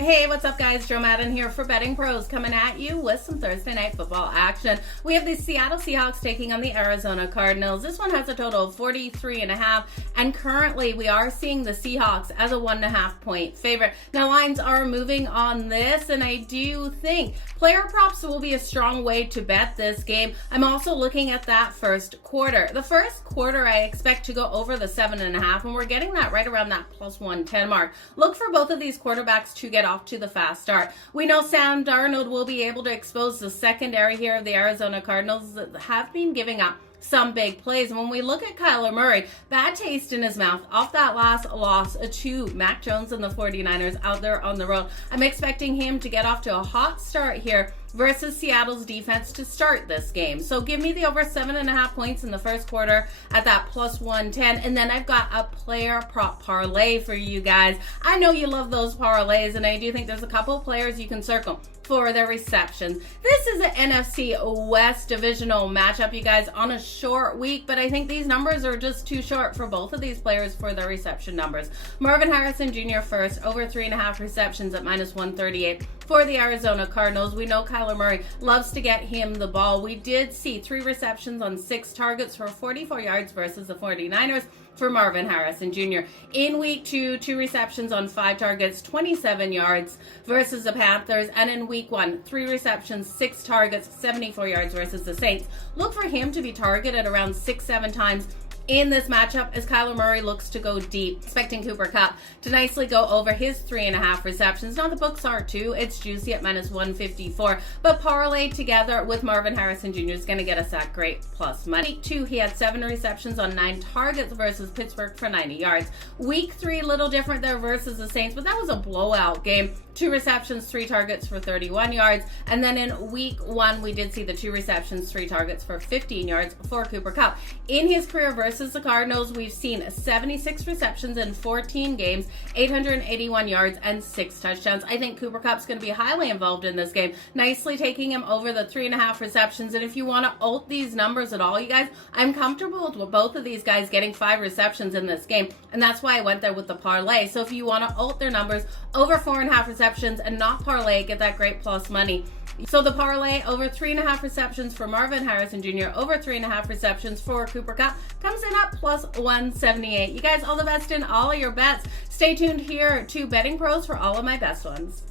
Hey, what's up guys? Joe Madden here for BettingPros, coming at you with some Thursday night football action. We have the Seattle Seahawks taking on the Arizona Cardinals. This one has a total of 43.5, and currently we are seeing the Seahawks as a 1.5 point favorite. Now lines are moving on this, and I do think player props will be a strong way to bet this game. I'm also looking at that first quarter. The first quarter I expect to go over the 7.5, and we're getting that right around that plus 110 mark. Look for both of these quarterbacks to get off to the fast start. We know Sam Darnold will be able to expose the secondary here of the Arizona Cardinals that have been giving up some big plays. And when we look at Kyler Murray, bad taste in his mouth off that last loss to Mac Jones and the 49ers out there on the road. I'm expecting him to get off to a hot start here versus Seattle's defense to start this game. So give me the over 7.5 points in the first quarter at that plus 110. And then I've got a player prop parlay for you guys. I know you love those parlays, and I do think there's a couple of players you can circle for their receptions. This is an NFC West divisional matchup, you guys, on a short week, but I think these numbers are just too short for both of these players for their reception numbers. Marvin Harrison Jr. first, over 3.5 receptions at minus 138 for the Arizona Cardinals. We know Kyler Murray loves to get him the ball. We did see 3 receptions on 6 targets for 44 yards versus the 49ers for Marvin Harrison Jr. In week 2, 2 receptions on 5 targets, 27 yards versus the Panthers. And in week 1, 3 receptions, 6 targets, 74 yards versus the Saints. Look for him to be targeted around 6-7 times in this matchup as Kyler Murray looks to go deep. Expecting Cooper Kupp to nicely go over his 3.5 receptions. Now the books are too. It's juicy at minus 154. But parlay together with Marvin Harrison Jr. is going to get us that great plus money. Week 2, he had 7 receptions on 9 targets versus Pittsburgh for 90 yards. Week 3, a little different there versus the Saints, but that was a blowout game. 2 receptions, 3 targets for 31 yards. And then in week 1, we did see the 2 receptions, 3 targets for 15 yards for Cooper Kupp. In his career versus the Cardinals, we've seen 76 receptions in 14 games, 881 yards, and 6 touchdowns. I think Cooper Kupp's going to be highly involved in this game, nicely taking him over the 3.5 receptions. And if you want to alt these numbers at all, you guys, I'm comfortable with both of these guys getting 5 receptions in this game, and that's why I went there with the parlay. So if you want to alt their numbers over 4.5 receptions and not parlay, get that great plus money. So the parlay over 3.5 receptions for Marvin Harrison Jr., over 3.5 receptions for Cooper Kupp comes in at plus 178. You guys, all the best in all of your bets. Stay tuned here to BettingPros for all of my best ones.